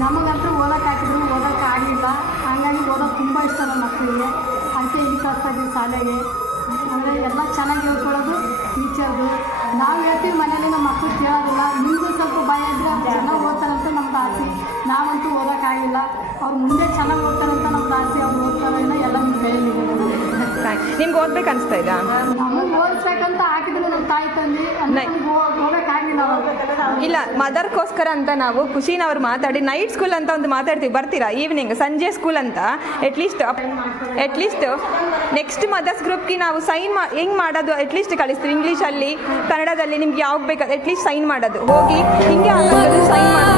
ನಮಗಂತೂ ಓದೋಕೆ ಹಾಕಿದ್ರು ಓದೋಕೆ ಆಗಲಿಲ್ಲ. ಹಂಗಾಗಿ ಓದೋದು ತುಂಬ ಇಷ್ಟ ನಮ್ಮ ಮಕ್ಕಳಿಗೆ. ಅದಕ್ಕೆ ಇಲ್ಲಿ ಕಳಿಸ್ತಾ ಇದ್ದೀವಿ ಶಾಲೆಗೆ. ಅಂದರೆ ಎಲ್ಲ ಚೆನ್ನಾಗಿ ಹೇಳ್ಕೊಡೋದು ಟೀಚರ್ದು. ನಾವು ಹೇಳ್ತೀವಿ ಮನೇಲಿ ನಮ್ಮ ಮಕ್ಕಳು ಕೇಳೋದಿಲ್ಲ. ನಿಮಗೂ ಸ್ವಲ್ಪ ಭಯ ಇದ್ದರೆ ಅವ್ರು ಚೆನ್ನಾಗಿ ಓದ್ತಾರಂತ ನಮ್ದು ಆಸೆ. ನಾವಂತೂ ಓದೋಕ್ಕಾಗಿಲ್ಲ. ಅವ್ರು ಮುಂದೆ ಚೆನ್ನಾಗಿ ಓದ್ತಾರಂತ ನಮ್ದು ಆಸೆ. ಅವ್ರು ಓದ್ತಾರೋ ಎಲ್ಲ ನಿಮ್ಮ ಕೈಯಲ್ಲಿ. ನಿಮ್ಗೆ ಓದ್ಬೇಕು ಅನಿಸ್ತಾ ಇದ್ದಾ? ನಮಗೆ ಓದಿಸ್ಬೇಕಂತ ಹಾಕಿದ್ರು ನಮ್ಮ ತಾಯಿ ತಂದೆ ಹೋಗೋಕ್ಕಾಗಲಿಲ್ಲ. ಇಲ್ಲ, ಮದರ್ಗೋಸ್ಕರ ಅಂತ ನಾವು ಖುಷಿನವ್ರು ಮಾತಾಡಿ ನೈಟ್ ಸ್ಕೂಲ್ ಅಂತ ಒಂದು ಮಾತಾಡ್ತೀವಿ, ಬರ್ತೀರಾ? ಈವ್ನಿಂಗ್ ಸಂಜೆ ಸ್ಕೂಲ್ ಅಂತ ಅಟ್ಲೀಸ್ಟ್ ನೆಕ್ಸ್ಟ್ ಮದರ್ಸ್ ಗ್ರೂಪ್ಗೆ ನಾವು ಸೈನ್ ಹೆಂಗೆ ಮಾಡೋದು ಅಟ್ಲೀಸ್ಟ್ ಕಳಿಸ್ತೀವಿ. ಇಂಗ್ಲೀಷಲ್ಲಿ ಕನ್ನಡದಲ್ಲಿ ನಿಮ್ಗೆ ಯಾವಾಗ ಬೇಕು ಅಟ್ಲೀಸ್ಟ್ ಸೈನ್ ಮಾಡೋದು. ಹೋಗಿ ಹಿಂಗೆ ಆಗೋದು ಸೈನ್ ಮಾಡೋದು